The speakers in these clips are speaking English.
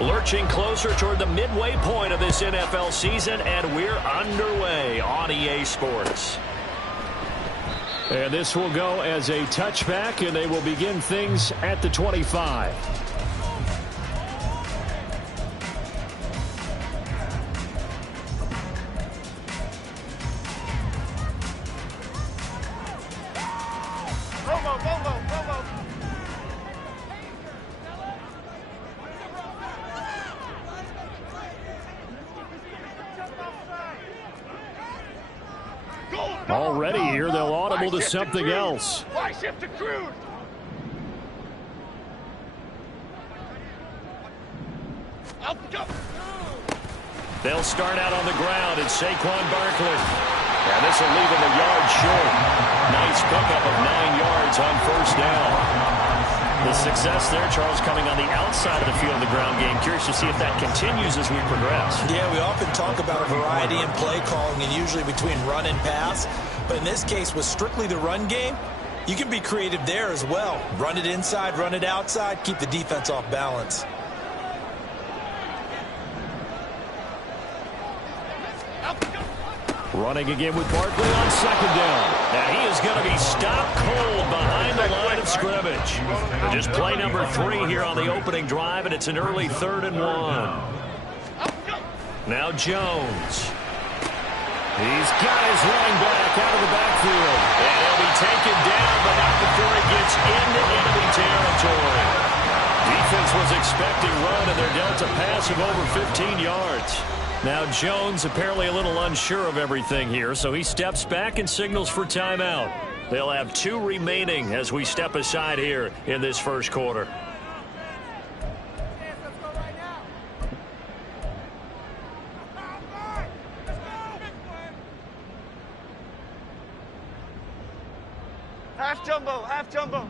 Lurching closer toward the midway point of this NFL season, and we're underway on EA Sports. And this will go as a touchback, and they will begin things at the 25. Already here, they'll audible to something else. Why shift to crude? They'll start out on the ground. It's Saquon Barkley. And this will leave him a yard short. Nice pickup of 9 yards on first down. The success there, Charles, coming on the outside of the field of the ground game. Curious to see if that continues as we progress. Yeah, we often talk about a variety in play calling and usually between run and pass. But in this case, with strictly the run game, you can be creative there as well. Run it inside, run it outside, keep the defense off balance. Running again with Barkley on second down. Now he is going to be stopped cold behind the line of scrimmage. Just play number 3 here on the opening drive, and it's an early 3rd and 1. Now Jones. He's got his running back out of the backfield. And he'll be taken down, but not before he gets into enemy territory. Defense was expecting run, and they're dealt a pass of over 15 yards. Now Jones apparently a little unsure of everything here, so he steps back and signals for timeout. They'll have 2 remaining as we step aside here in this first quarter. Half jumbo, half jumbo.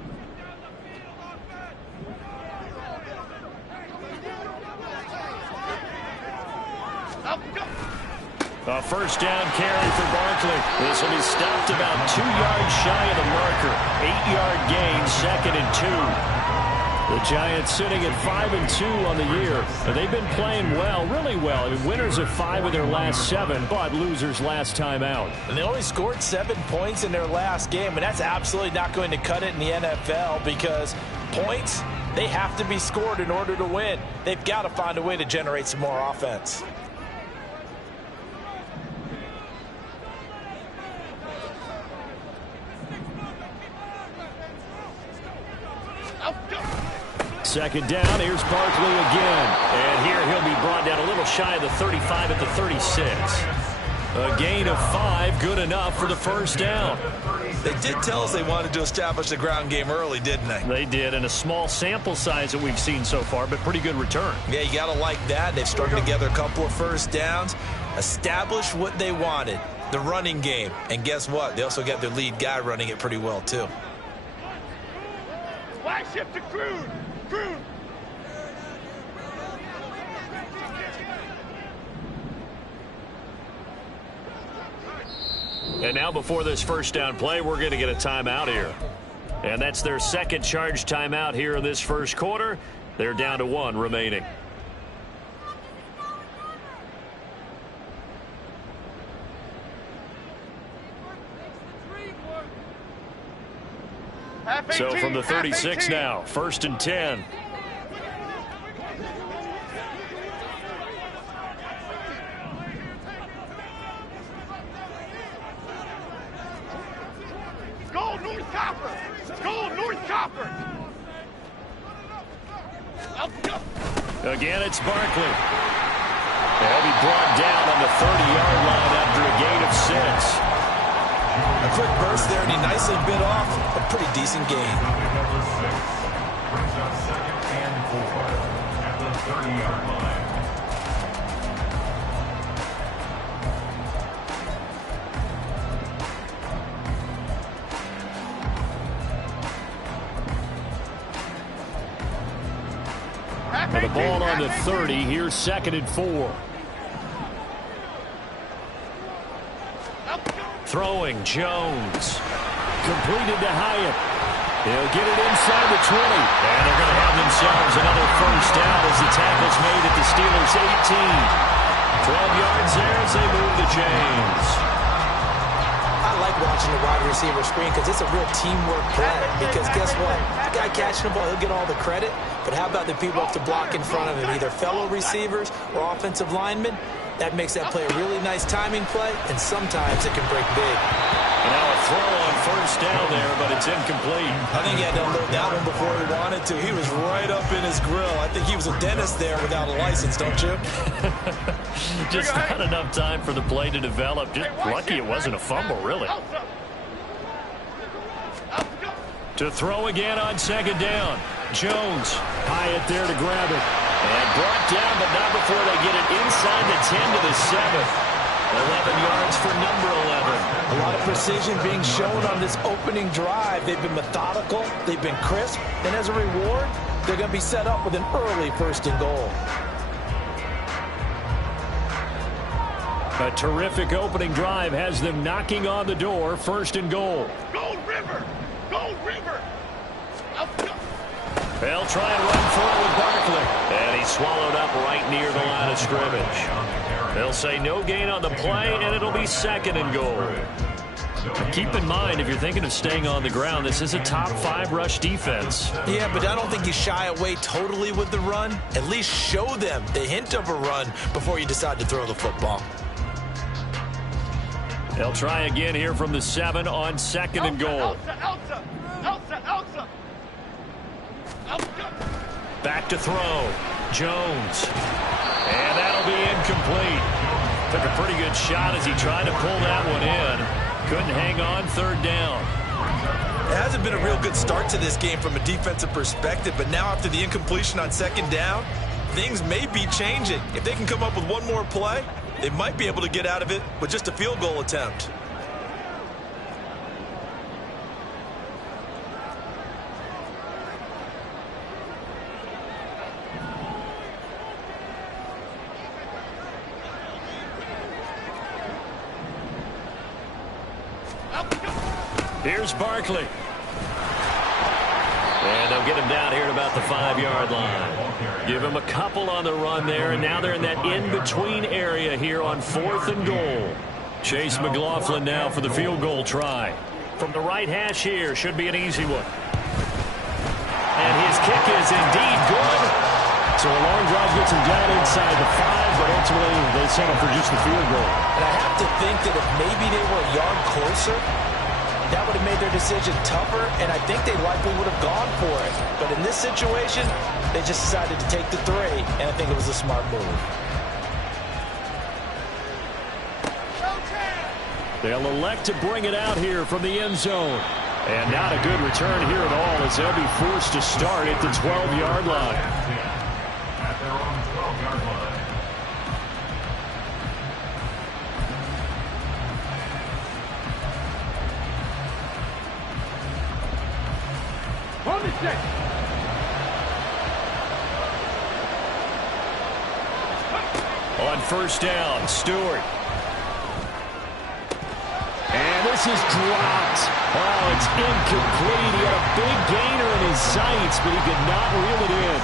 A first down carry for Barkley. This will be stopped about 2 yards shy of the marker. 8-yard gain, 2nd and 2. The Giants sitting at 5-2 on the year. And they've been playing well, really well. I mean, winners of 5 of their last 7, but losers last time out. And they only scored 7 points in their last game, and that's absolutely not going to cut it in the NFL because points, they have to be scored in order to win. They've got to find a way to generate some more offense. Second down, here's Barkley again. And here he'll be brought down a little shy of the 35 at the 36. A gain of 5, good enough for the first down. They did tell us they wanted to establish the ground game early, didn't they? They did, and a small sample size that we've seen so far, but pretty good return. Yeah, you got to like that. They've strung together a couple of first downs, established what they wanted, the running game. And guess what? They also got their lead guy running it pretty well, too. Why shift to crude? Crude. And now before this first down play, we're going to get a timeout here. And that's their second charge timeout here in this first quarter. They're down to 1 remaining. So from the 36 now, 1st and 10. Go North Copper! Go North Copper! Again, it's Barkley. He'll be brought down on the 30-yard line after a gain of 6. A quick burst there, and he nicely bit off a pretty decent gain. Second and 4 at the 30-yard line. The ball on the 30. Here's 2nd and 4. Throwing Jones. Completed to Hyatt. He'll get it inside the 20. And they're going to have themselves another first down as the tackle's made at the Steelers' 18. 12 yards there as they move the chains. I like watching the wide receiver screen because it's a real teamwork play. Because guess what? The guy catching the ball, he'll get all the credit. But how about the people up to block in front of him, either fellow receivers or offensive linemen? That makes that play a really nice timing play, and sometimes it can break big. And now a throw on first down there, but it's incomplete. I think he had to unload that one before he wanted to. He was right up in his grill. I think he was a dentist there without a license, don't you? Just not enough time for the play to develop. Just lucky it wasn't a fumble, really. To throw again on second down. Jones, high it there to grab it. And brought down, but not before they get it inside the 10 to the 7. 11 yards for number 11. A lot of precision being shown on this opening drive. They've been methodical, they've been crisp, and as a reward, they're going to be set up with an early first and goal. A terrific opening drive has them knocking on the door, first and goal. Gold River! Gold River! They'll try and run for it with Barkley. And he's swallowed up right near the line of scrimmage. They'll say no gain on the play, and it'll be second and goal. Keep in mind, if you're thinking of staying on the ground, this is a top 5 rush defense. Yeah, but I don't think you shy away totally with the run. At least show them the hint of a run before you decide to throw the football. They'll try again here from the 7 on second and goal. Elsa! Back to throw. Jones. And that'll be incomplete. Took a pretty good shot as he tried to pull that one in. Couldn't hang on, third down. It hasn't been a real good start to this game from a defensive perspective, but now after the incompletion on second down, things may be changing. If they can come up with one more play, they might be able to get out of it with just a field goal attempt. Here's Barkley. And they'll get him down here at about the 5-yard line. Give him a couple on the run there, and now they're in that in-between area here on 4th and goal. Chase McLaughlin now for the field goal try. From the right hash here, should be an easy one. And his kick is indeed good. So a long drive gets him down inside the 5, but ultimately they settle for just the field goal. And I have to think that if maybe they were a yard closer, that would have made their decision tougher, and I think they likely would have gone for it. But in this situation, they just decided to take the 3, and I think it was a smart move. They'll elect to bring it out here from the end zone. And not a good return here at all as they'll be forced to start at the 12-yard line. At their own 12-yard line. On first down, Stewart. And this is dropped. Oh, it's incomplete. He had a big gainer in his sights, but he could not reel it in.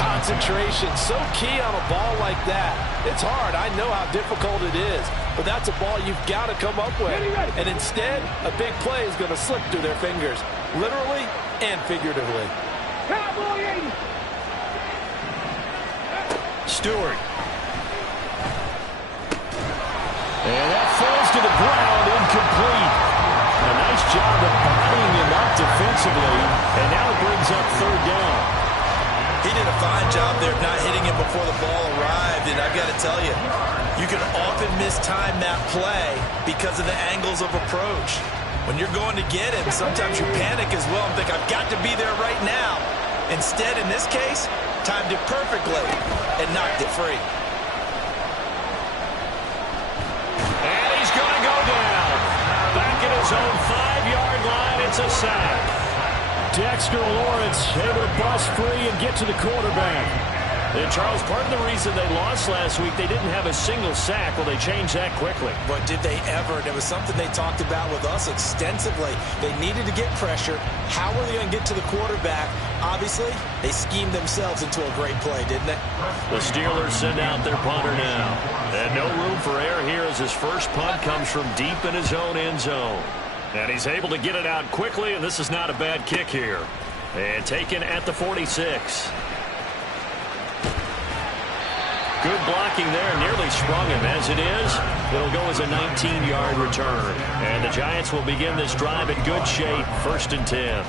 Concentration, so key on a ball like that. It's hard. I know how difficult it is, but that's a ball you've got to come up with. And instead, a big play is going to slip through their fingers, literally and figuratively. Stewart. And that falls to the ground, incomplete. A nice job of bodying him up defensively, and now it brings up third down. He did a fine job there of not hitting him before the ball arrived, and I've got to tell you, you can often mistime that play because of the angles of approach. When you're going to get him, sometimes you panic as well and think, I've got to be there right now. Instead, in this case, timed it perfectly and knocked it free. And he's going to go down. Back at his own 5-yard line, it's a sack. Dexter Lawrence able to bust free and get to the quarterback. And Charles, part of the reason they lost last week, they didn't have a single sack. Well, they changed that quickly. But did they ever? And it was something they talked about with us extensively. They needed to get pressure. How were they going to get to the quarterback? Obviously, they schemed themselves into a great play, didn't they? The Steelers send out their punter now. And no room for error here as his first punt comes from deep in his own end zone. And he's able to get it out quickly, and this is not a bad kick here. And taken at the 46. Good blocking there, nearly sprung him. As it is, it'll go as a 19-yard return. And the Giants will begin this drive in good shape, 1st and 10.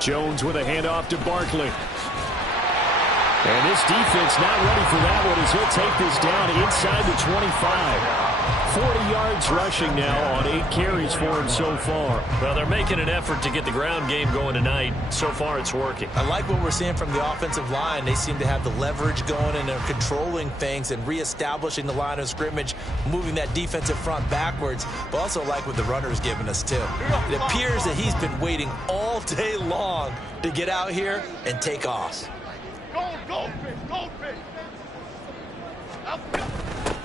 Jones with a handoff to Barkley. And this defense not ready for that one as he'll take this down inside the 25. 40 yards rushing now on 8 carries for him so far. Well, they're making an effort to get the ground game going tonight. So far, it's working. I like what we're seeing from the offensive line. They seem to have the leverage going, and they're controlling things and reestablishing the line of scrimmage, moving that defensive front backwards. But also like what the runner's giving us, too. It appears that he's been waiting all day long to get out here and take off. Goldfish, goldfish.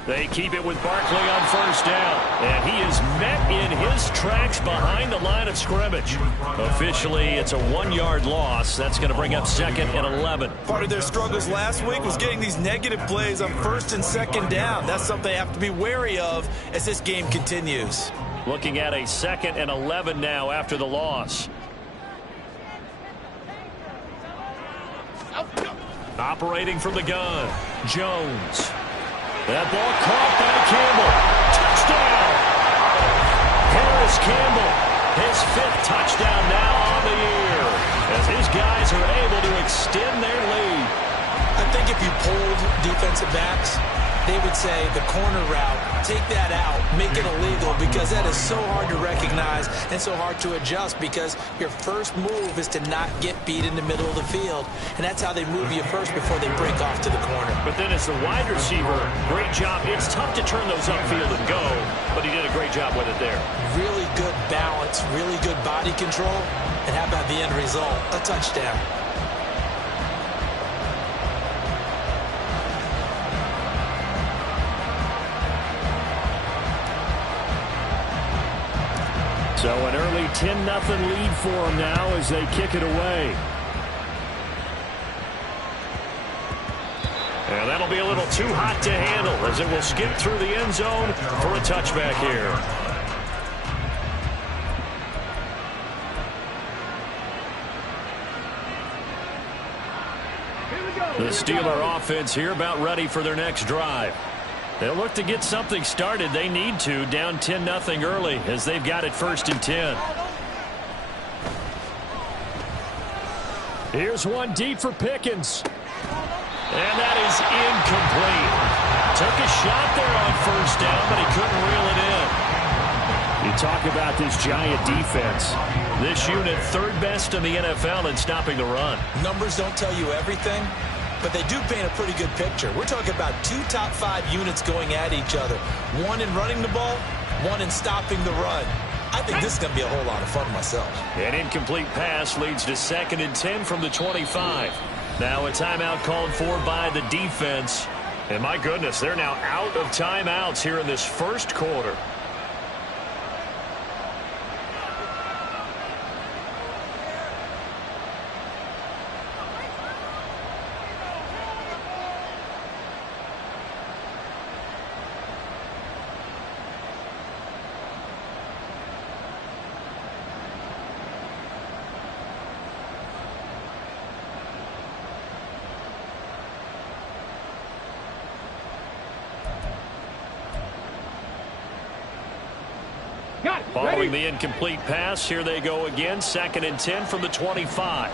They keep it with Barkley on 1st down. And he is met in his tracks behind the line of scrimmage. Officially, it's a 1-yard loss. That's going to bring up 2nd and 11. Part of their struggles last week was getting these negative plays on 1st and 2nd down. That's something they have to be wary of as this game continues. Looking at a 2nd and 11 now after the loss. Operating from the gun, Jones. That ball caught by Campbell. Touchdown! Harris Campbell, his 5th touchdown now on the year, as his guys are able to extend their lead. I think if you polled defensive backs, they would say the corner route, take that out, make it illegal, because that is so hard to recognize and so hard to adjust, because your first move is to not get beat in the middle of the field, and that's how they move you first before they break off to the corner. But then as the wide receiver, great job. It's tough to turn those upfield and go, but he did a great job with it there. Really good balance, really good body control, and how about the end result? A touchdown. So an early 10-0 lead for them now as they kick it away. And that'll be a little too hot to handle as it will skip through the end zone for a touchback here. The Steeler offense here about ready for their next drive. They'll look to get something started. They need to, down 10-0 early as they've got it 1st and 10. Here's one deep for Pickens. And that is incomplete. Took a shot there on 1st down, but he couldn't reel it in. You talk about this Giant defense. This unit 3rd best in the NFL in stopping the run. Numbers don't tell you everything, but they do paint a pretty good picture. We're talking about 2 top 5 units going at each other. One in running the ball, one in stopping the run. I think this is going to be a whole lot of fun myself. An incomplete pass leads to 2nd and 10 from the 25. Now a timeout called for by the defense. And my goodness, they're now out of timeouts here in this 1st quarter. Following the incomplete pass, here they go again. 2nd and 10 from the 25.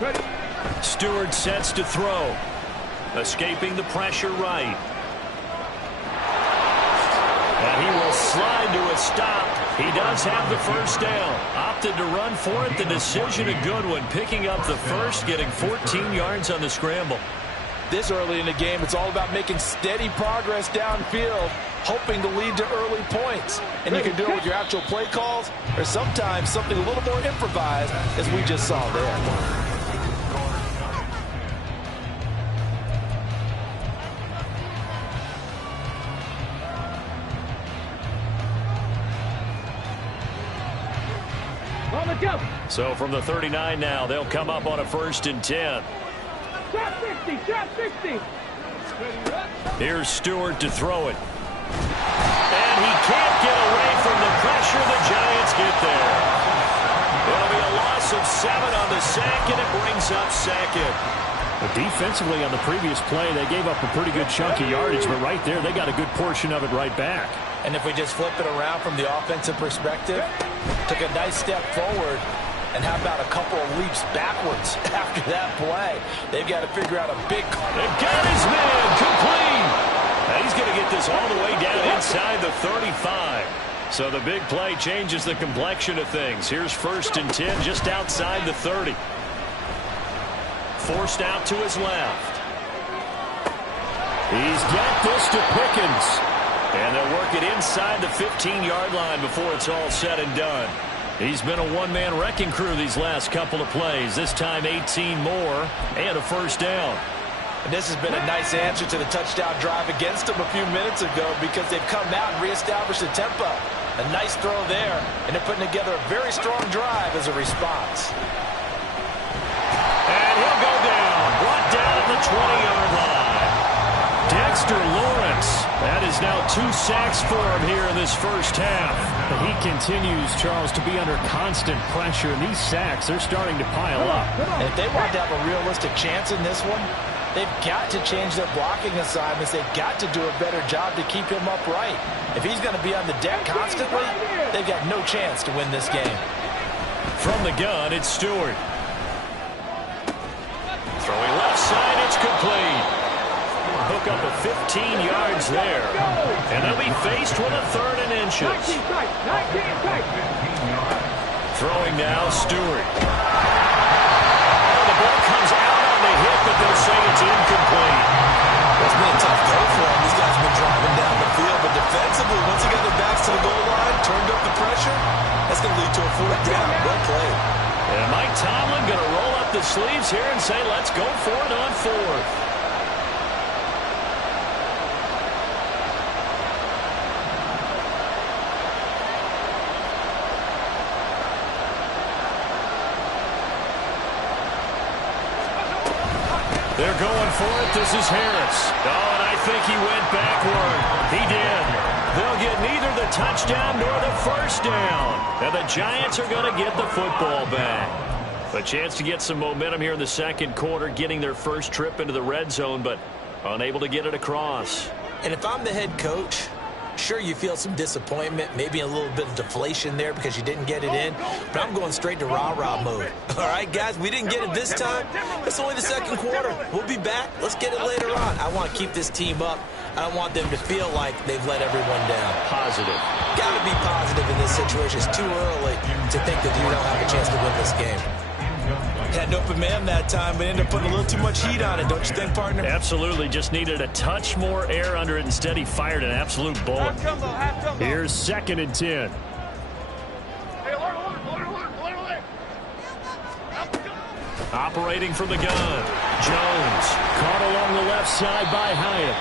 Ready. Stewart sets to throw. Escaping the pressure right. And he will slide to a stop. He does have the first down. Opted to run for it. The decision a good one. Picking up the first, getting 14 yards on the scramble. This early in the game, it's all about making steady progress downfield, hoping to lead to early points. And you can do it with your actual play calls or sometimes something a little more improvised, as we just saw there. So from the 39 now, they'll come up on a 1st and 10. Shot 60, shot 60. Here's Stewart to throw it. And he can't get away from the pressure. The Giants get there. It'll be a loss of 7 on the sack, and it brings up 2nd. But defensively on the previous play, they gave up a pretty good chunk of yardage, but right there, they got a good portion of it right back. And if we just flip it around from the offensive perspective, took a nice step forward, and how about a couple of leaps backwards after that play? They've got to figure out a big... They've got his man complete. And he's going to get this all the way down inside the 35. So the big play changes the complexion of things. Here's 1st and 10 just outside the 30. Forced out to his left. He's got this to Pickens. And they'll work it inside the 15-yard line before it's all said and done. He's been a one-man wrecking crew these last couple of plays. This time 18 more and a first down. And this has been a nice answer to the touchdown drive against them a few minutes ago because they've come out and reestablished the tempo. A nice throw there, and they're putting together a very strong drive as a response. And he'll go down. Brought down at the 20-yard line. Dexter Lawrence. That is now 2 sacks for him here in this first half. But he continues, Charles, to be under constant pressure, and these sacks, they're starting to pile up. And if they want to have a realistic chance in this one, they've got to change their blocking assignments. They've got to do a better job to keep him upright. If he's going to be on the deck constantly, they've got no chance to win this game. From the gun, it's Stewart. Throwing left side, it's complete. Hook up a 15 yards there. And they'll be faced with a 3rd and inches. Throwing now, Stewart. The ball comes out on the hit, but they'll say it's incomplete. It's been a tough day for them. These guys have been driving down the field, but defensively, once they got their backs to the goal line, turned up the pressure, that's going to lead to a 4th down. Well played. And Mike Tomlin going to roll up the sleeves here and say, let's go for it on 4th. They're going for it. This is Harris. Oh, and I think he went backward. He did. They'll get neither the touchdown nor the first down. And the Giants are going to get the football back. A chance to get some momentum here in the 2nd quarter, getting their first trip into the red zone, but unable to get it across. And if I'm the head coach, sure, you feel some disappointment, maybe a little bit of deflation there because you didn't get it in, but I'm going straight to rah-rah mode. All right, guys, we didn't get it this time. It's only the 2nd quarter. We'll be back. Let's get it later on. I want to keep this team up. I don't want them to feel like they've let everyone down. Positive. Got to be positive in this situation. It's too early to think that you don't have a chance to win this game. Had an open man that time, but ended up putting a little too much heat on it, don't you think, partner? Absolutely. Just needed a touch more air under it. Instead, he fired an absolute bullet. Here's 2nd and 10. Operating from the gun. Jones caught along the left side by Hyatt.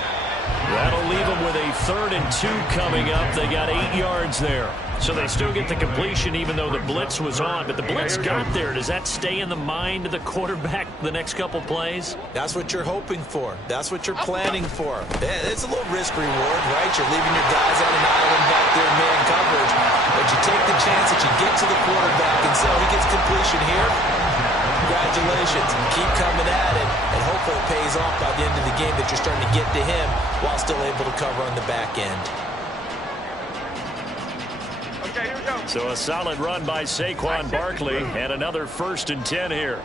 That'll leave them with a 3rd and 2 coming up. They got 8 yards there. So they still get the completion even though the blitz was on. But the blitz got there. Does that stay in the mind of the quarterback the next couple plays? That's what you're hoping for. That's what you're planning for. It's a little risk reward, right? You're leaving your guys on an island back there in man coverage. But you take the chance that you get to the quarterback and so he gets completion here. Congratulations. Keep coming at it, and hopefully it pays off by the end of the game that you're starting to get to him while still able to cover on the back end. Okay, here we go. So a solid run by Saquon Barkley and another 1st and 10 here.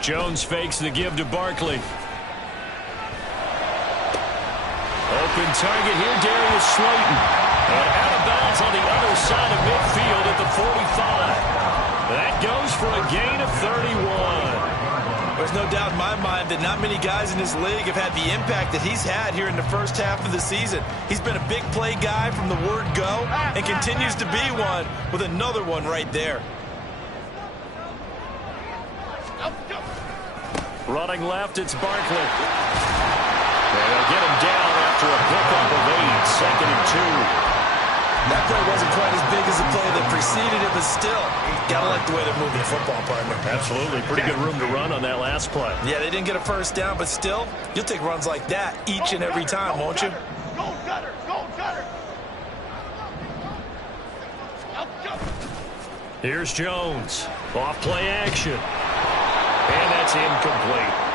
Jones fakes the give to Barkley. Open target here, Darius Slayton. And out of bounds on the other side of midfield at the 45. That goes for a gain of 31. There's no doubt in my mind that not many guys in this league have had the impact that he's had here in the first half of the season. He's been a big play guy from the word go and continues to be one with another one right there. Running left, it's Barkley. And they'll get him down after a pickup of 8, 2nd and 2. That play wasn't quite as big as the play that preceded it, but still, gotta like the way they're moving the football, partner. Absolutely. Pretty good room to run on that last play. Yeah, they didn't get a first down, but still, you'll take runs like that each and every time, won't you? Go, Cutter! Go, Cutter! Here's Jones. Off play action. And that's incomplete.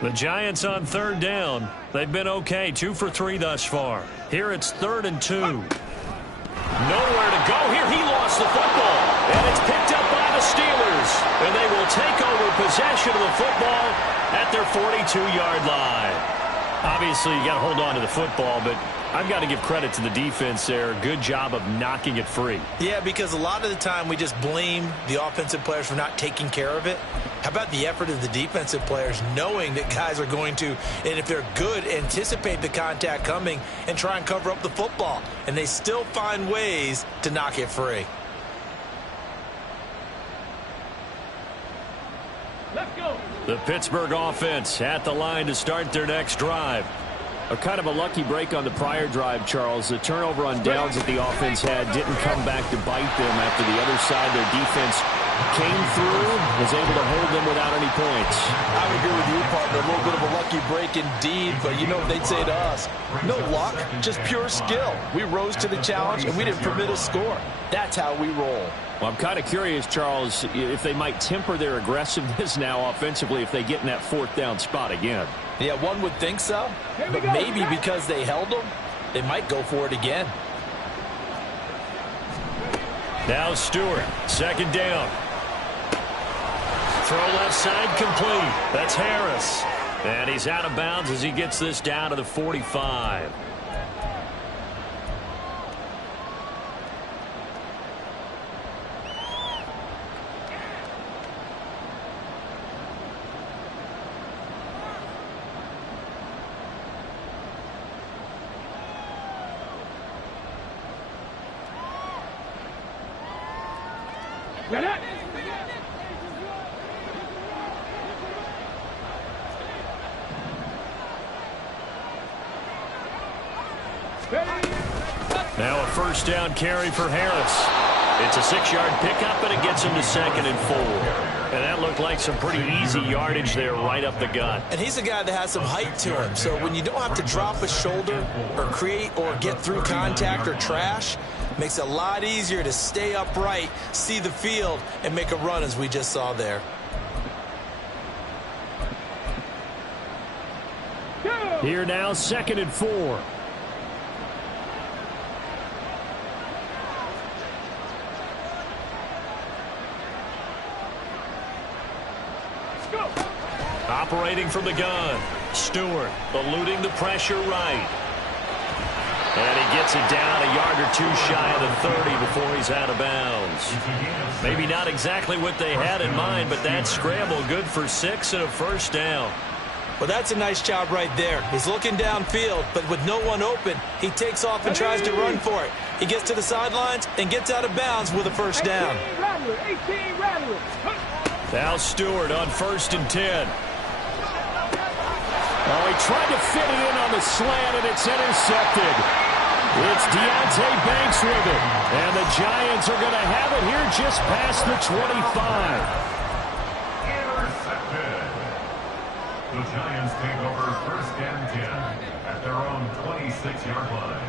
The Giants on 3rd down. They've been okay, 2 for 3 thus far. Here it's 3rd and 2. Nowhere to go here. He lost the football. And it's picked up by the Steelers. And they will take over possession of the football at their 42-yard line. Obviously, you got to hold on to the football, but I've got to give credit to the defense there. Good job of knocking it free. Yeah, because a lot of the time we just blame the offensive players for not taking care of it. How about the effort of the defensive players knowing that guys are going to, and if they're good, anticipate the contact coming and try and cover up the football. And they still find ways to knock it free. Let's go! The Pittsburgh offense at the line to start their next drive. A kind of a lucky break on the prior drive, Charles. The turnover on downs that the offense had didn't come back to bite them after the other side. Their defense came through, was able to hold them without any points. I would agree with you, partner. A little bit of a lucky break indeed, but you know what they'd say to us? No luck, just pure skill. We rose to the challenge, and we didn't permit a score. That's how we roll. Well, I'm kind of curious, Charles, if they might temper their aggressiveness now offensively if they get in that 4th down spot again. Yeah, one would think so, but maybe because they held them, they might go for it again. Now Stewart, 2nd down. Throw left side complete. That's Harris. And he's out of bounds as he gets this down to the 45. Now a 1st down carry for Harris. It's a 6-yard pickup, and it gets him to 2nd and 4. And that looked like some pretty easy yardage there right up the gut. And he's a guy that has some height to him, so when you don't have to drop a shoulder or create or get through contact or trash, makes it a lot easier to stay upright, see the field, and make a run as we just saw there. Here now, 2nd and 4. Operating from the gun. Stewart eluding the pressure right. And he gets it down a yard or 2 shy of the 30 before he's out of bounds. Maybe not exactly what they had in mind, but that scramble good for 6 and a 1st down. Well, that's a nice job right there. He's looking downfield, but with no one open, he takes off and tries to run for it. He gets to the sidelines and gets out of bounds with a 1st down. 18 Rattler. Now Stewart on 1st and 10. Oh, he tried to fit it in on the slant, and it's intercepted. It's Deontay Banks with it. And the Giants are going to have it here just past the 25. Intercepted. The Giants take over 1st and 10 at their own 26-yard line.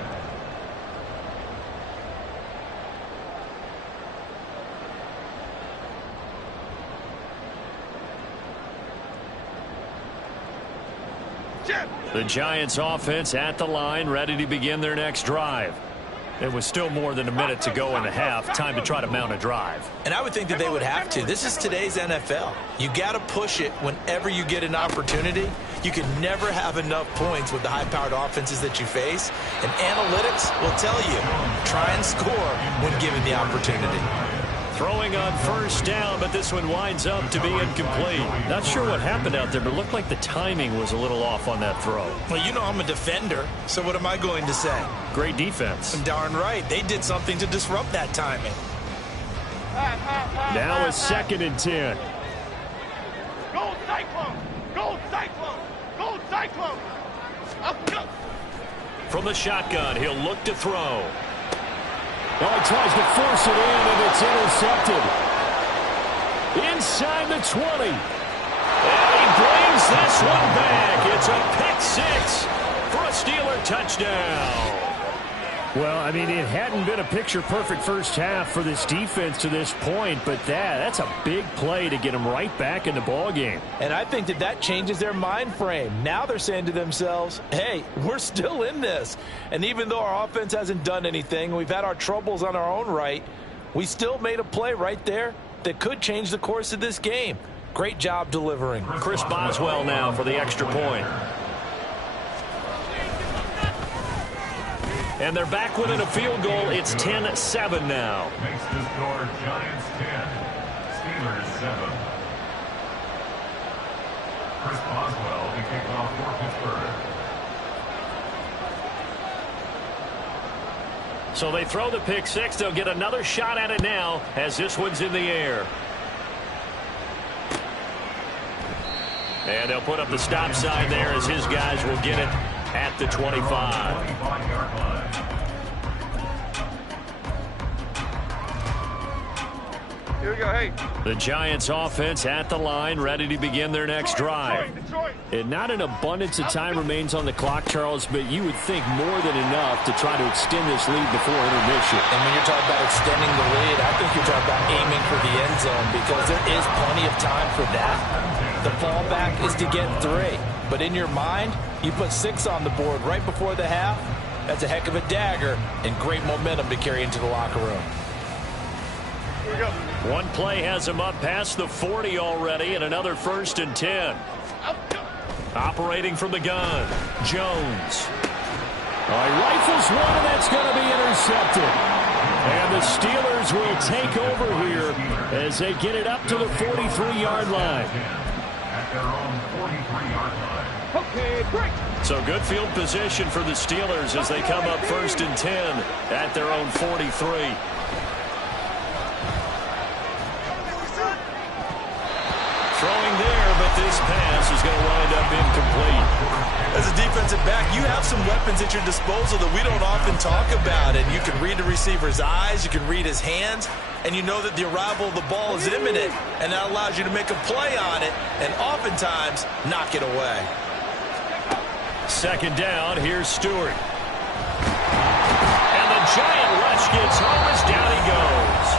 The Giants offense at the line, ready to begin their next drive. It was still more than a minute to go in the half. Time to try to mount a drive. And I would think that they would have to. This is today's NFL. You got to push it whenever you get an opportunity. You can never have enough points with the high-powered offenses that you face. And analytics will tell you, try and score when given the opportunity. Throwing on first down, but this one winds up to be incomplete. Not sure what happened out there, but it looked like the timing was a little off on that throw. Well, you know I'm a defender, so what am I going to say? Great defense. Darn right. They did something to disrupt that timing. Now a 2nd and 10. Gold Cyclone! Gold Cyclone! Gold Cyclone! Up, up. From the shotgun, he'll look to throw. Well, he tries to force it in, and it's intercepted. Inside the 20. And he brings this one back. It's a pick 6 for a Steeler touchdown. Well, I mean, it hadn't been a picture-perfect first half for this defense to this point, but that's a big play to get them right back in the ballgame. And I think that changes their mind frame. Now they're saying to themselves, hey, we're still in this. And even though our offense hasn't done anything, we've had our troubles on our own right, we still made a play right there that could change the course of this game. Great job delivering. Chris Boswell now for the extra point. And they're back within a field goal. It's 10-7 now. Makes the score Giants 10, Steelers 7. Chris Boswell to kick off for Pittsburgh. So they throw the pick 6. They'll get another shot at it now as this one's in the air. And they'll put up the stop sign there as his guys will get it at the 25. Here we go, hey. The Giants offense at the line, ready to begin their next drive. Detroit. And not an abundance of time remains on the clock, Charles, but you would think more than enough to try to extend this lead before intermission. And when you're talking about extending the lead, I think you're talking about aiming for the end zone because there is plenty of time for that. The fallback is to get 3. But in your mind, you put 6 on the board right before the half. That's a heck of a dagger and great momentum to carry into the locker room. Here we go. One play has him up past the 40 already, and another 1st and 10. Operating from the gun, Jones. He rifles one, and that's going to be intercepted. And the Steelers will take over here as they get it up to the 43-yard line. At their own 43-yard line. Okay, break. So good field position for the Steelers as they come up 1st and 10 at their own 43. Throwing there, but this pass is going to wind up incomplete. As a defensive back, you have some weapons at your disposal that we don't often talk about. And you can read the receiver's eyes, you can read his hands, and you know that the arrival of the ball is imminent. And that allows you to make a play on it and oftentimes knock it away. 2nd down, here's Stewart. And the giant rush gets home as down he goes.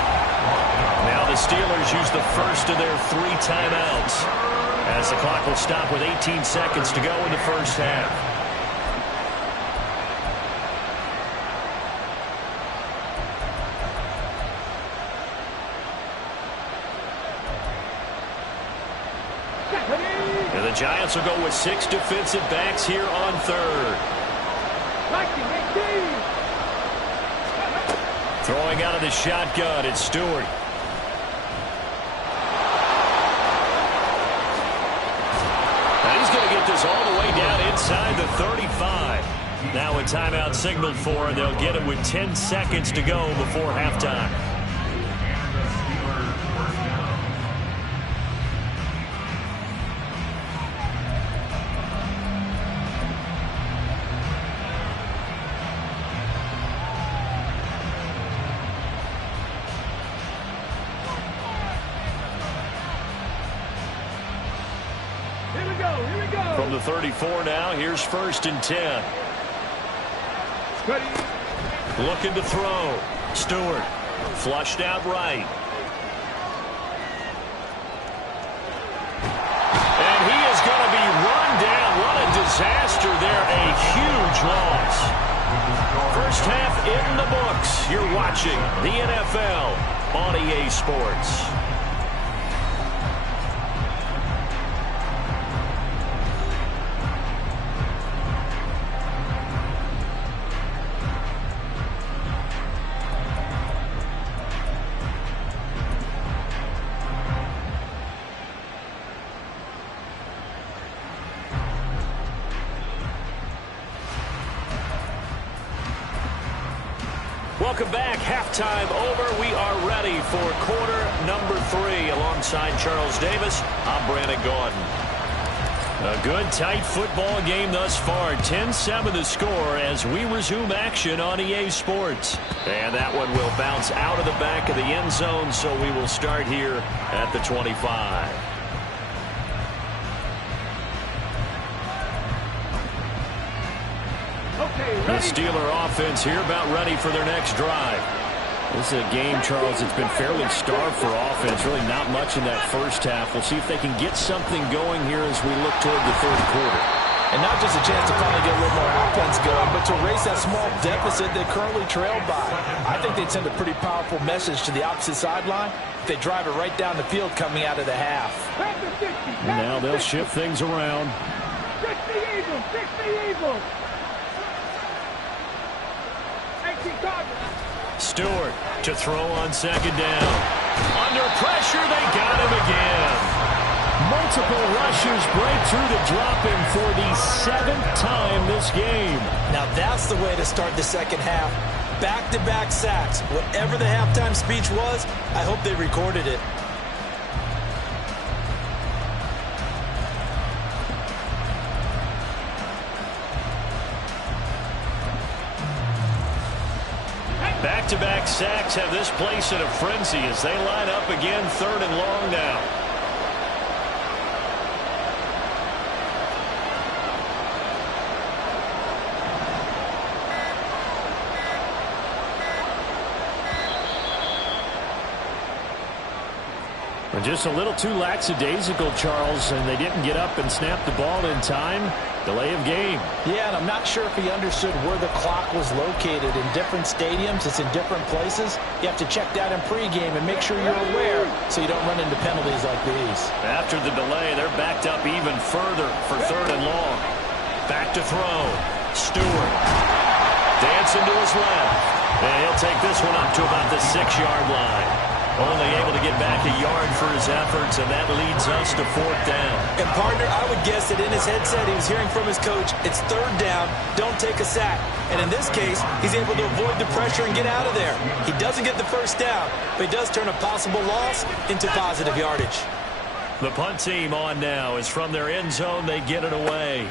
Now the Steelers use the first of their 3 timeouts as the clock will stop with 18 seconds to go in the first half. And the Giants will go with 6 defensive backs here on 3rd. Throwing out of the shotgun, it's Stewart. This all the way down inside the 35. Now a timeout signaled for, and they'll get it with 10 seconds to go before halftime. From the 34 now, here's 1st and 10. Looking to throw. Stewart flushed out right. And he is going to be run down. What a disaster pressure there, a huge loss. First half in the books. You're watching the NFL on EA Sports. Welcome back. Halftime over. We are ready for quarter number 3. Alongside Charles Davis, I'm Brandon Gaudin. A good, tight football game thus far. 10-7 the score as we resume action on EA Sports. And that one will bounce out of the back of the end zone, so we will start here at the 25. The Steeler offense here about ready for their next drive. This is a game, Charles, it's been fairly starved for offense. Really not much in that first half. We'll see if they can get something going here as we look toward the third quarter. And not just a chance to finally get a little more offense going, but to erase that small deficit they currently trailed by. I think they'd send a pretty powerful message to the opposite sideline if they drive it right down the field coming out of the half. Now they'll shift things around. 60 Eagles. Stewart to throw on second down. Under pressure, they got him again. Multiple rushers break through to drop him for the 7th time this game. Now that's the way to start the second half. Back-to-back sacks. Whatever the halftime speech was, I hope they recorded it. Back-to-back sacks have this place in a frenzy as they line up again, 3rd and long now. And just a little too lackadaisical, Charles, and they didn't get up and snap the ball in time. Delay of game. Yeah, and I'm not sure if he understood where the clock was located. In different stadiums, it's in different places. You have to check that in pregame and make sure you're aware so you don't run into penalties like these. After the delay, they're backed up even further for 3rd and long. Back to throw. Stewart. Dancing to his left. And he'll take this one up to about the 6-yard line. Only able to get back a yard for his efforts, and that leads us to 4th down. And, partner, I would guess that in his headset he was hearing from his coach, it's 3rd down, don't take a sack. And in this case, he's able to avoid the pressure and get out of there. He doesn't get the 1st down, but he does turn a possible loss into positive yardage. The punt team on now is from their end zone. They get it away.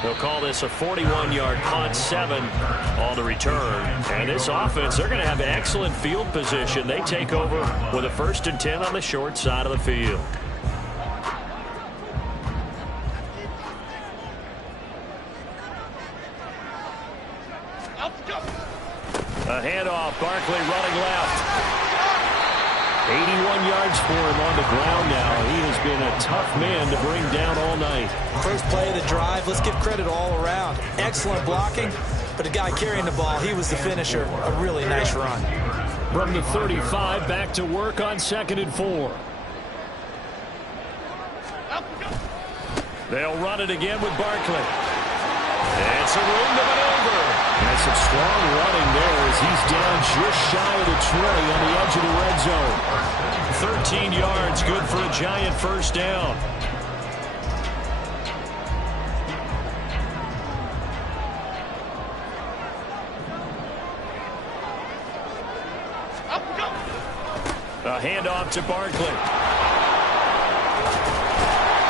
They'll call this a 41-yard punt, 7 on the return. And this offense, they're going to have excellent field position. They take over with a 1st and 10 on the short side of the field. A handoff, Barkley running left. 81 yards for him on the ground now. He has been a tough man to bring down all night. First play of the drive, let's give credit all around. Excellent blocking, but the guy carrying the ball, he was the finisher. A really nice run. From the 35, back to work on 2nd and 4. They'll run it again with Barkley. It's a room to maneuver. And some strong running there as he's down just shy of the 20 on the edge of the red zone. 13 yards, good for a giant 1st down. A handoff to Barkley.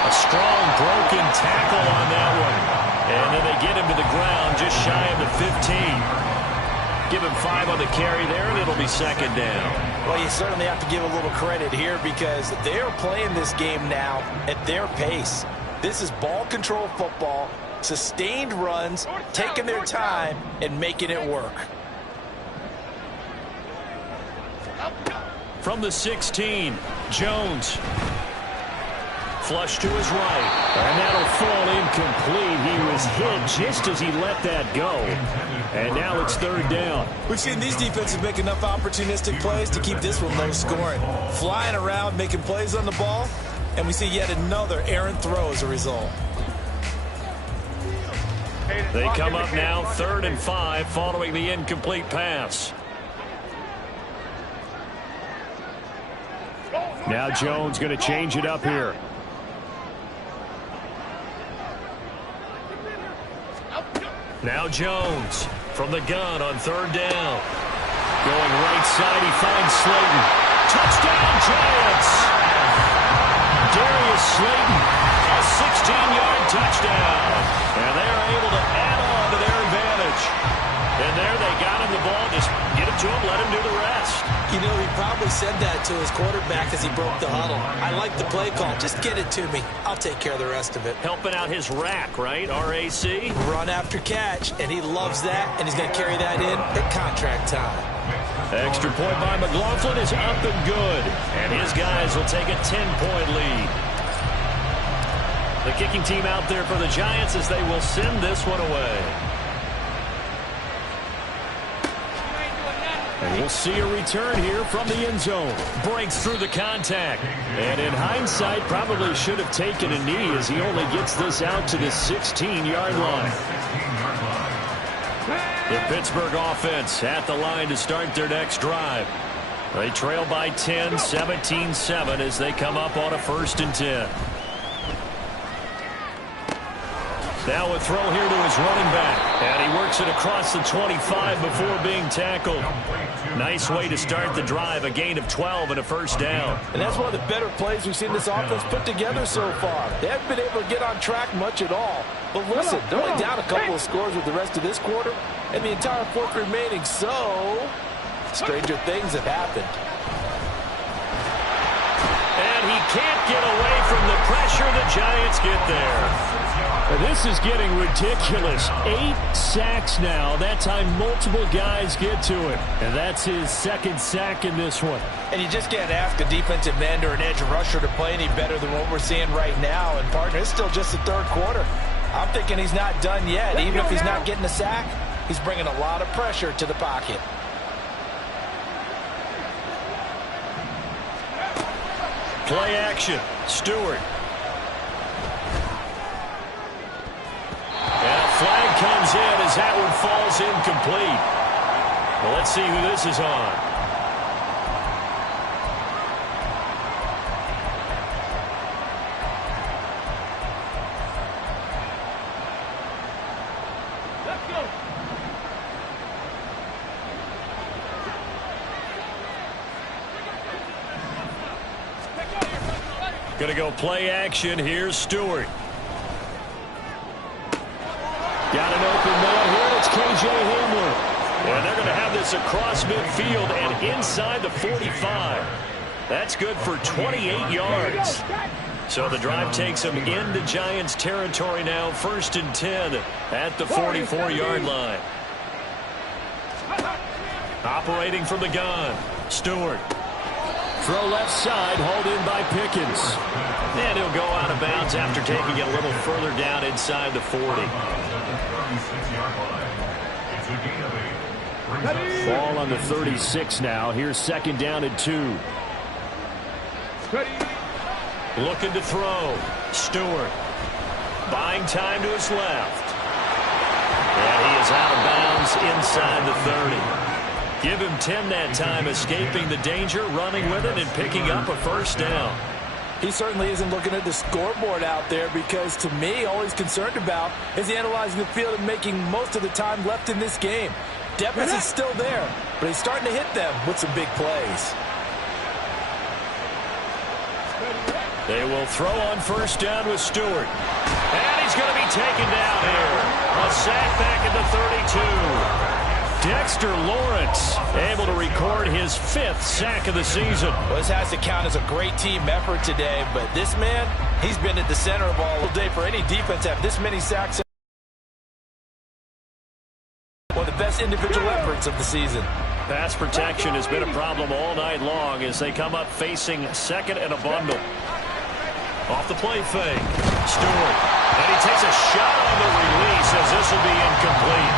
A strong broken tackle on that one. And then they get him to the ground just shy of the 15. Give him 5 on the carry there, and it'll be 2nd down. Well, you certainly have to give a little credit here because they're playing this game now at their pace. This is ball control football, sustained runs, taking their time, and making it work. From the 16, Jones. flush to his right. And that'll fall incomplete. He was hit just as he let that go. And now it's third down. We've seen these defenses make enough opportunistic plays to keep this one low scoring. Flying around, making plays on the ball, and we see yet another errant throw as a result. They come up now 3rd and 5 following the incomplete pass. Now Jones going to change it up here. Now Jones from the gun on 3rd down. Going right side, he finds Slayton. Touchdown, Giants! Darius Slayton, a 16-yard touchdown. And they're able to add on to their advantage. And there they got him the ball. Just get it to him, let him do the rest. You know, he probably said that to his quarterback as he broke the huddle. I like the play call. Just get it to me. I'll take care of the rest of it. Helping out his rack, right? R-A-C? Run after catch, and he loves that, and he's going to carry that in at contract time. Extra point by McLaughlin is up and good. And his guys will take a 10-point lead. The kicking team out there for the Giants as they will send this one away. And we'll see a return here from the end zone. Breaks through the contact. And in hindsight, probably should have taken a knee as he only gets this out to the 16-yard line. The Pittsburgh offense at the line to start their next drive. They trail by 10, 17-7 as they come up on a 1st and 10. Now a throw here to his running back. And he works it across the 25 before being tackled. Nice way to start the drive. A gain of 12 and a 1st down. And that's one of the better plays we've seen this offense put together so far. They haven't been able to get on track much at all. But listen, they're only down a couple of scores with the rest of this quarter and the entire 4th remaining. So, stranger things have happened. And he can't get away from the pressure. The Giants get there. This is getting ridiculous. 8 sacks now. That time multiple guys get to him. And that's his 2nd sack in this one. And you just can't ask a defensive end or an edge rusher to play any better than what we're seeing right now. And, partner, it's still just the 3rd quarter. I'm thinking he's not done yet. Even if he's not getting a sack, he's bringing a lot of pressure to the pocket. Play action. Stewart. And a flag comes in as that one falls incomplete. Well, let's see who this is on. Going to go play action. Here's Stewart. Got an open man here. It's K.J. Hamler. And they're going to have this across midfield and inside the 45. That's good for 28 yards. So the drive takes them into Giants territory now. 1st and 10 at the 44-yard line. Operating from the gun. Stewart. Throw left side, hauled in by Pickens. And he'll go out of bounds after taking it a little further down inside the 40. Ball on the 36 now. Here's 2nd down and 2. Looking to throw. Stewart. Buying time to his left. And he is out of bounds inside the 30. Give him 10 that time, escaping the danger, running with it, and picking up a 1st down. He certainly isn't looking at the scoreboard out there because, to me, all he's concerned about is analyzing the field and making most of the time left in this game. Deficit's still there, but he's starting to hit them with some big plays. They will throw on 1st down with Stewart. And he's going to be taken down here. A sack back at the 32. Dexter Lawrence able to record his 5th sack of the season. Well, this has to count as a great team effort today, but this man, he's been at the center of all day for any defense to have this many sacks. One of the best individual efforts of the season. Pass protection has been a problem all night long as they come up facing 2nd and a bundle. Off the play fake. Stewart. And he takes a shot on the release as this will be incomplete.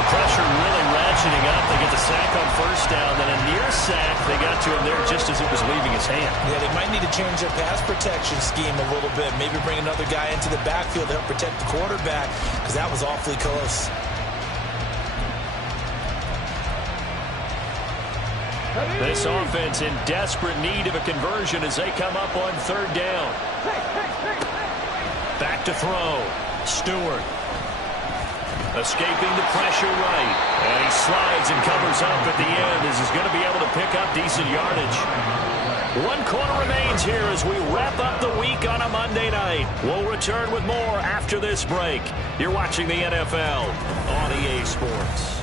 The pressure really ratcheting up. They get the sack on first down. Then a near sack. They got to him there just as it was leaving his hand. Yeah, they might need to change their pass protection scheme a little bit. Maybe bring another guy into the backfield to help protect the quarterback, because that was awfully close. This offense in desperate need of a conversion as they come up on third down. Back to throw. Stewart. Escaping the pressure right. And he slides and covers up at the end as he's going to be able to pick up decent yardage. 1 quarter remains here as we wrap up the week on a Monday night. We'll return with more after this break. You're watching the NFL on EA Sports.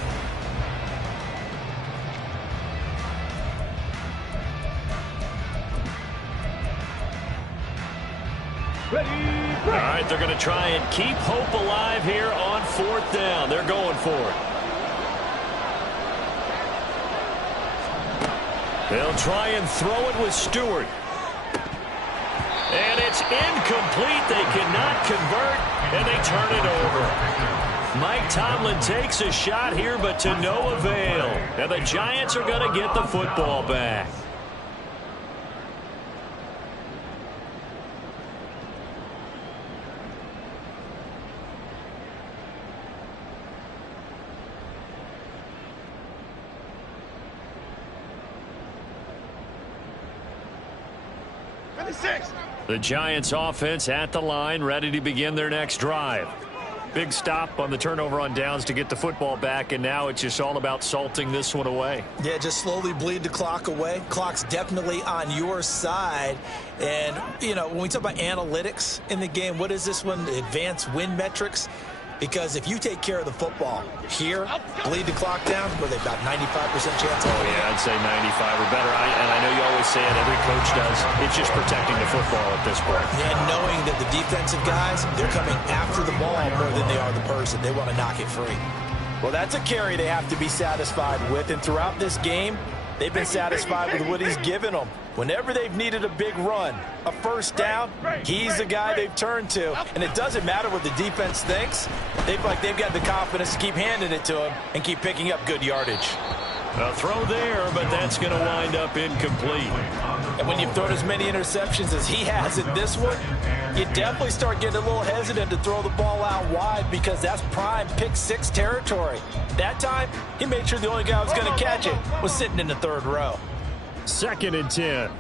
All right, they're going to try and keep hope alive here on fourth down. They're going for it. They'll try and throw it with Stewart. And it's incomplete. They cannot convert, and they turn it over. Mike Tomlin takes a shot here, but to no avail. And the Giants are going to get the football back. The Giants offense at the line, ready to begin their next drive. Big stop on the turnover on downs to get the football back, and now it's just all about salting this one away. Yeah, just slowly bleed the clock away. Clock's definitely on your side. And, you know, when we talk about analytics in the game, what is this one? Advanced win metrics? Because if you take care of the football here, bleed the clock down, where they've got 95% chance. Oh, yeah, I'd say 95 or better. And I know you always say it, every coach does. It's just protecting the football at this point. And knowing that the defensive guys, they're coming after the ball more than they are the person. They want to knock it free. Well, that's a carry they have to be satisfied with. And throughout this game, they've been satisfied with what he's given them. Whenever they've needed a big run, a first down, he's the guy they've turned to. And it doesn't matter what the defense thinks. They've got the confidence to keep handing it to him and keep picking up good yardage. A throw there, but that's going to wind up incomplete. And when you've thrown as many interceptions as he has in this one, you definitely start getting a little hesitant to throw the ball out wide, because that's prime pick six territory. That time, he made sure the only guy who was going to catch it was sitting in the third row. 2nd and 10.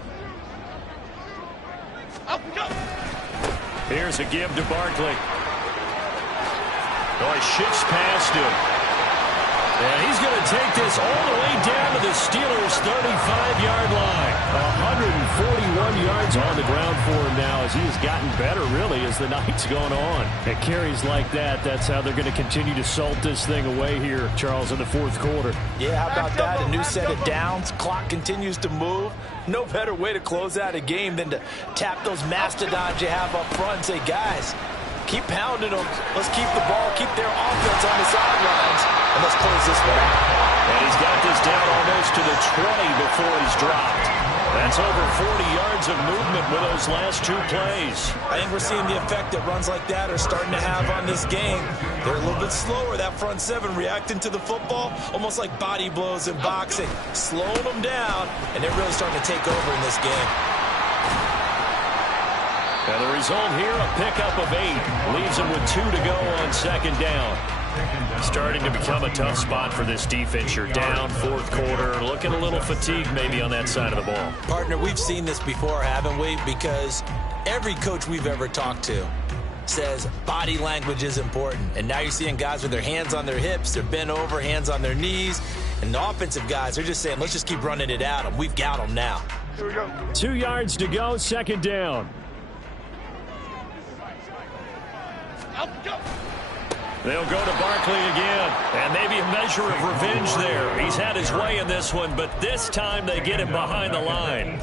Here's a give to Barkley. Oh, he shifts past him. And he's going to take this all the way down to the Steelers' 35-yard line. 141 yards on the ground for him now as he has gotten better, really, as the night's gone on. At carries like that, that's how they're going to continue to salt this thing away here, Charles, in the fourth quarter. Yeah, how about that? A new set of downs. Clock continues to move. No better way to close out a game than to tap those mastodons you have up front and say, guys, keep pounding them. Let's keep the ball, keep their offense on the sidelines, and let's close this one out. And he's got this down almost to the 20 before he's dropped. That's over 40 yards of movement with those last two plays. I think we're seeing the effect that runs like that are starting to have on this game. They're a little bit slower, that front seven, reacting to the football, almost like body blows in boxing, slowing them down, and they're really starting to take over in this game. And the result here, a pickup of 8. Leaves him with 2 to go on 2nd down. Starting to become a tough spot for this defense. You're down, fourth quarter, looking a little fatigued maybe on that side of the ball. Partner, we've seen this before, haven't we? Because every coach we've ever talked to says body language is important. And now you're seeing guys with their hands on their hips, they're bent over, hands on their knees. And the offensive guys are just saying, let's just keep running it at them. We've got them now. Here we go. 2 yards to go, 2nd down. They'll go to Barkley again, and maybe a measure of revenge there. He's had his way in this one, but this time they get him behind the line.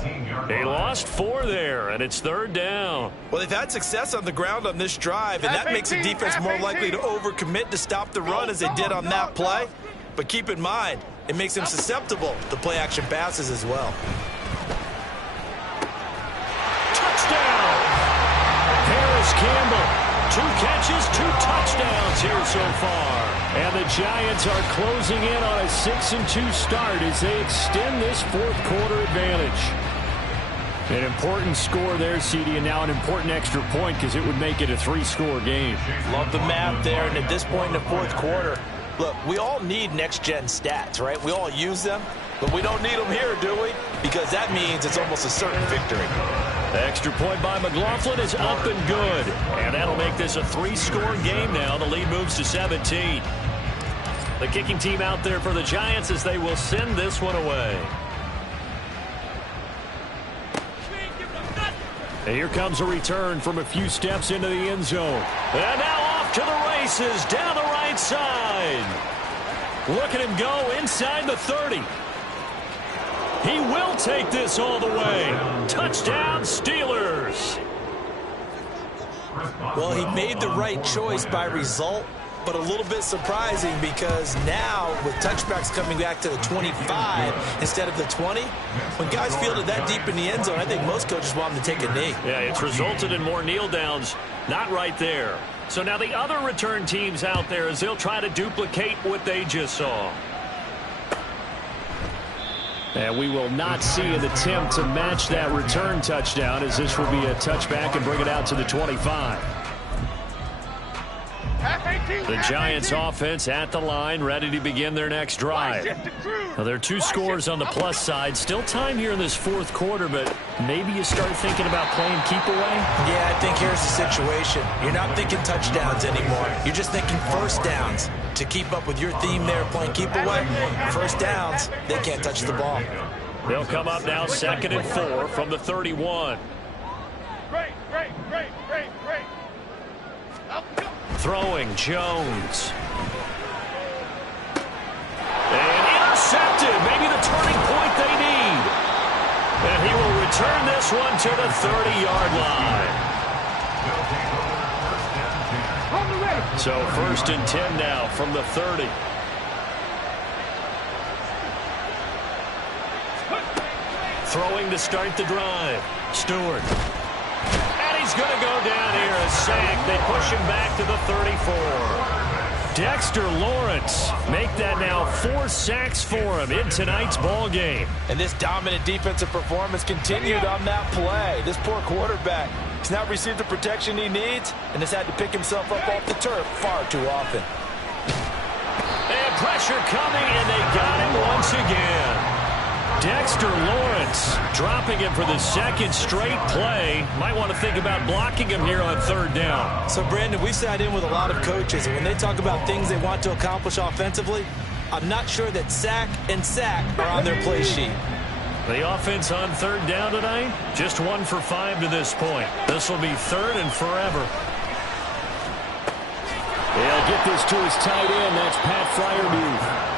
He lost 4 there, and it's 3rd down. Well, they've had success on the ground on this drive, and that makes the defense more likely to overcommit to stop the run as they did on that play. But keep in mind, it makes them susceptible to play-action passes as well. Touchdown! Paris Campbell. 2 catches, 2 touchdowns here so far. And the Giants are closing in on a 6-2 start as they extend this fourth quarter advantage. An important score there, CD, and now an important extra point because it would make it a 3-score game. Love the math there, and at this point in the fourth quarter, look, we all need next-gen stats, right? We all use them, but we don't need them here, do we? Because that means it's almost a certain victory. The extra point by McLaughlin is up and good. And that'll make this a 3-score game now. The lead moves to 17. The kicking team out there for the Giants as they will send this one away. And here comes a return from a few steps into the end zone. And now off to the races down the right side. Look at him go inside the 30. He will take this all the way. Touchdown, Steelers. Well, he made the right choice by result, but a little bit surprising because now with touchbacks coming back to the 25 instead of the 20, when guys fielded that deep in the end zone, I think most coaches want them to take a knee. Yeah, it's resulted in more kneel downs. Not right there. So now the other return teams out there as they'll try to duplicate what they just saw. And we will not see an attempt to match that return touchdown as this will be a touchback and bring it out to the 25. The Giants offense at the line, ready to begin their next drive. Now, there are 2 scores on the plus side. Still time here in this fourth quarter, but maybe you start thinking about playing keep away? Yeah, I think here's the situation. You're not thinking touchdowns anymore. You're just thinking first downs. To keep up with your theme there, playing keep away, first downs, they can't touch the ball. They'll come up now 2nd and 4 from the 31. Great. Throwing, Jones. And intercepted. Maybe the turning point they need. And he will return this one to the 30-yard line. So 1st and 10 now from the 30. Throwing to start the drive. Stewart. And he's going to go down here, a sack. They push him back to the 34. Dexter Lawrence make that now 4 sacks for him in tonight's ball game. And this dominant defensive performance continued on that play. This poor quarterback has not received the protection he needs and has had to pick himself up off the turf far too often. And pressure coming, and they got him once again. Dexter Lawrence dropping him for the 2nd straight play. Might want to think about blocking him here on 3rd down. So, Brandon, we've sat in with a lot of coaches, and when they talk about things they want to accomplish offensively, I'm not sure that sack and sack are on their play sheet. The offense on 3rd down tonight, just 1 for 5 to this point. This will be 3rd and forever. They'll get this to his tight end. That's Pat Freiermuth.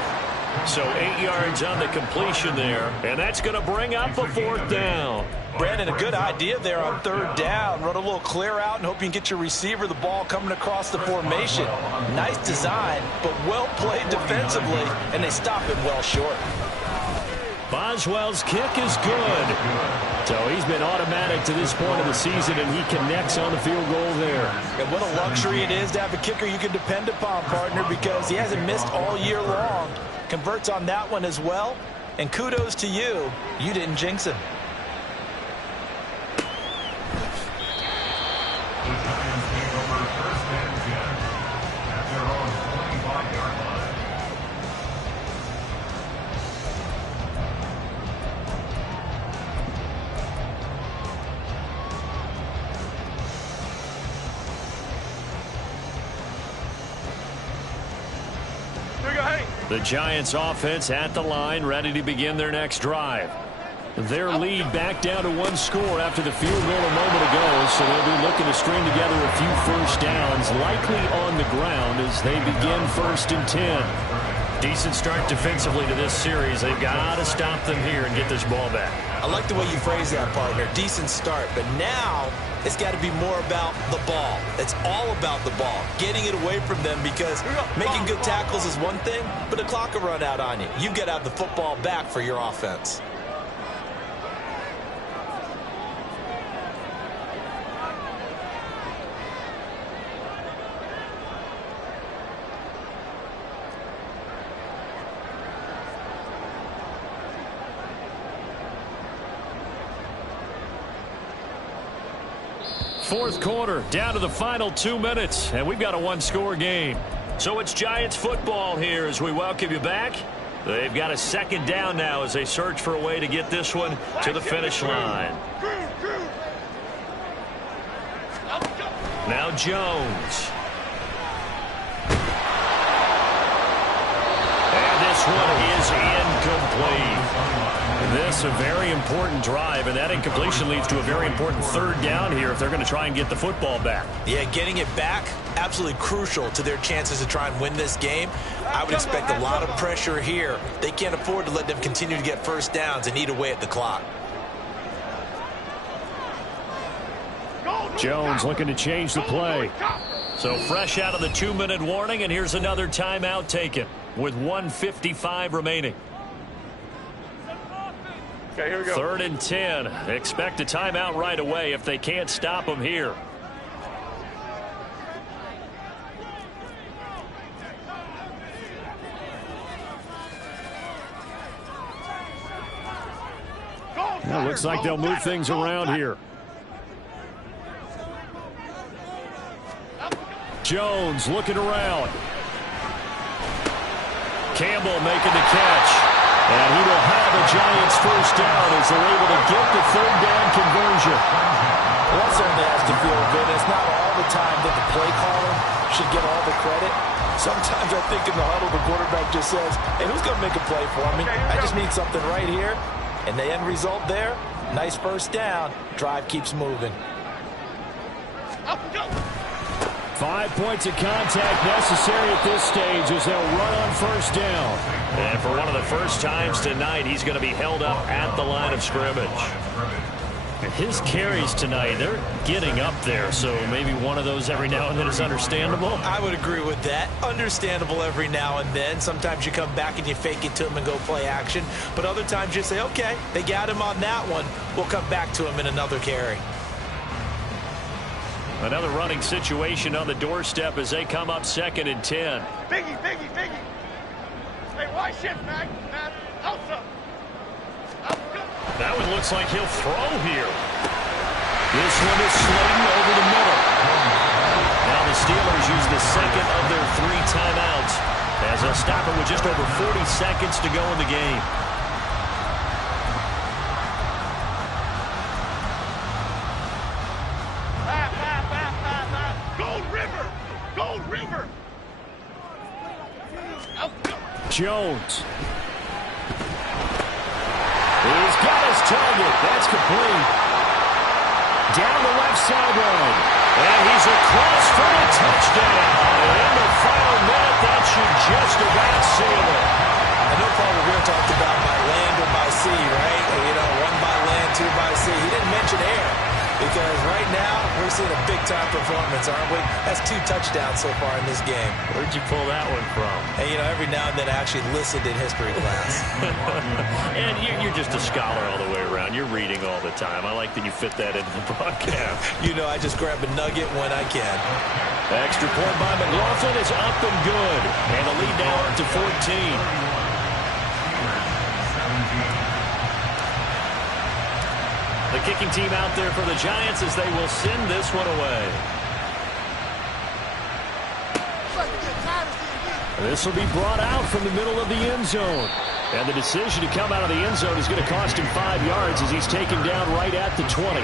So 8 yards on the completion there, and that's going to bring up a 4th down. Brandon, a good idea there on 3rd down. Run a little clear out and hope you can get your receiver the ball coming across the formation. Nice design, but well played defensively, and they stop him well short. Boswell's kick is good. So he's been automatic to this point of the season, and he connects on the field goal there. And what a luxury it is to have a kicker you can depend upon, partner, because he hasn't missed all year long. Converts on that one as well. And kudos to you. You didn't jinx him. The Giants take over 1st and 10 at their own 25-yard line. The Giants offense at the line, ready to begin their next drive. Their lead back down to 1 score after the field goal a moment ago, so they'll be looking to string together a few first downs, likely on the ground as they begin 1st and 10. Decent start defensively to this series. They've got to stop them here and get this ball back. I like the way you phrase that, partner. Decent start, but now it's got to be more about the ball. It's all about the ball, getting it away from them, because making good tackles is one thing, but the clock will run out on you. You've got to have the football back for your offense. Fourth quarter, down to the final 2 minutes, and we've got a one-score game. So it's Giants football here as we welcome you back. They've got a second down now as they search for a way to get this one to the finish line. Now Jones. And this one is incomplete. This a very important drive, and that incompletion leads to a very important third down here if they're going to try and get the football back. Yeah, getting it back, absolutely crucial to their chances to try and win this game. I would expect a lot of pressure here. They can't afford to let them continue to get first downs and eat away at the clock. Jones looking to change the play. So fresh out of the 2-minute warning, and here's another timeout taken with 1:55 remaining. Okay, here we go. 3rd and 10. Expect a timeout right away if they can't stop them here. Well, looks like they'll move things around here. Jones looking around. Campbell making the catch. And he will have a Giants first down as they're able to get the third down conversion. Well, that certainly has to feel good. It's not all the time that the play caller should get all the credit. Sometimes I think in the huddle the quarterback just says, hey, who's going to make a play for me? I just need something right here. And the end result there, nice first down. Drive keeps moving. 5 points of contact necessary at this stage as they'll run on first down. And for one of the first times tonight, he's going to be held up at the line of scrimmage. And his carries tonight, they're getting up there, so maybe one of those every now and then is understandable. I would agree with that. Understandable every now and then. Sometimes you come back and you fake it to him and go play action. But other times you say, okay, they got him on that one. We'll come back to him in another carry. Another running situation on the doorstep as they come up 2nd and 10. Biggie. Hey, why shift, Matt? Elsa. That one looks like he'll throw here. This one is sliding over the middle. Now the Steelers use the second of their 3 timeouts as they'll stop it with just over 40 seconds to go in the game. Gold River. Jones. He's got his target. That's complete. Down the left sideline. And he's across for a touchdown. In the final minute, that should just about seal it. I know Paul Revere talked about by land or by sea, right? You know, 1 by land, 2 by sea. He didn't mention air. Because right now, we're seeing a big-time performance, aren't we? That's 2 touchdowns so far in this game. Where'd you pull that one from? And, you know, every now and then I actually listened in history class. And you're just a scholar all the way around. You're reading all the time. I like that you fit that into the broadcast. You know, I just grab a nugget when I can. Extra point by McLaughlin is up and good. And the lead now up to 14. The kicking team out there for the Giants as they will send this one away. This will be brought out from the middle of the end zone. And the decision to come out of the end zone is going to cost him 5 yards as he's taken down right at the 20.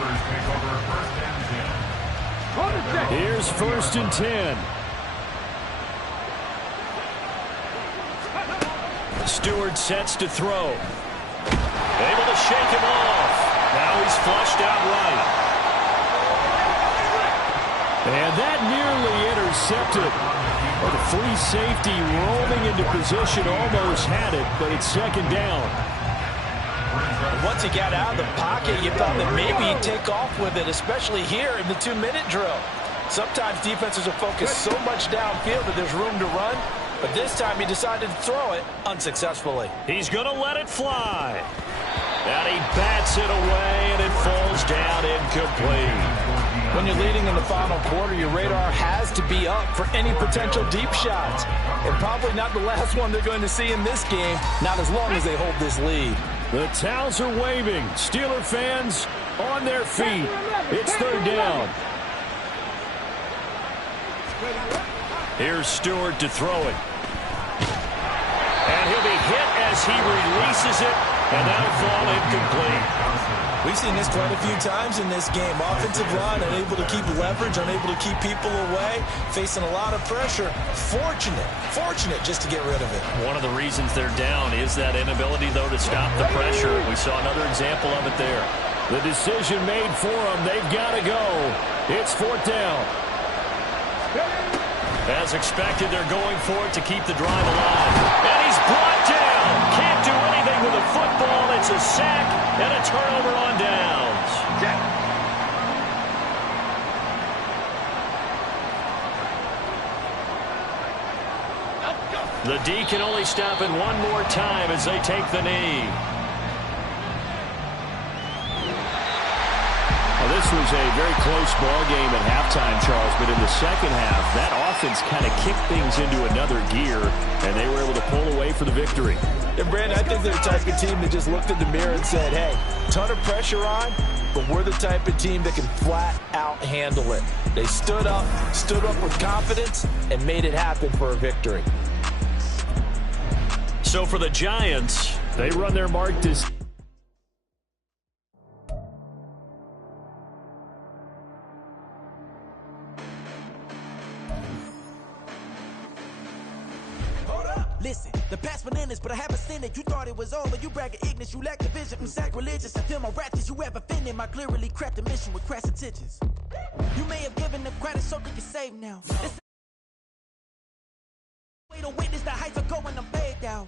Here's 1st and 10. Stewart sets to throw. Able to shake him off. Now he's flushed out right. And that nearly intercepted. Well, the free safety roaming into position almost had it, but it's 2nd down. Once he got out of the pocket, you thought that maybe he'd take off with it, especially here in the 2-minute drill. Sometimes defenses are focused so much downfield that there's room to run, but this time he decided to throw it unsuccessfully. He's going to let it fly. And he bats it away, and it falls down incomplete. When you're leading in the final quarter, your radar has to be up for any potential deep shots. And probably not the last one they're going to see in this game, not as long as they hold this lead. The towels are waving. Steeler fans on their feet. It's 3rd down. Here's Stewart to throw it. And he'll be hit as he releases it, and that'll fall incomplete. We've seen this quite a few times in this game. Offensive line unable to keep leverage, unable to keep people away, facing a lot of pressure. Fortunate just to get rid of it. One of the reasons they're down is that inability, though, to stop the pressure. We saw another example of it there. The decision made for them. They've got to go. It's 4th down. As expected, they're going for it to keep the drive alive. And he's brought down. Can't do anything with a football. It's a sack and a turnover on downs. The D can only stop it one more time as they take the knee. Well, this was a very close ball game at halftime, Charles, but in the second half, that offense kind of kicked things into another gear, and they were able to pull away for the victory. And, Brandon, I think they're the type of team that just looked in the mirror and said, hey, ton of pressure on, but we're the type of team that can flat out handle it. They stood up with confidence, and made it happen for a victory. So for the Giants, They run their mark this. Listen, the past bananas, but I haven't seen it. You thought it was over. You bragging ignorance. You lack the vision from sacrilegious. I feel my raptors. You have offended my clearly crafted mission with crass intentions. You may have given them credit so they can save now.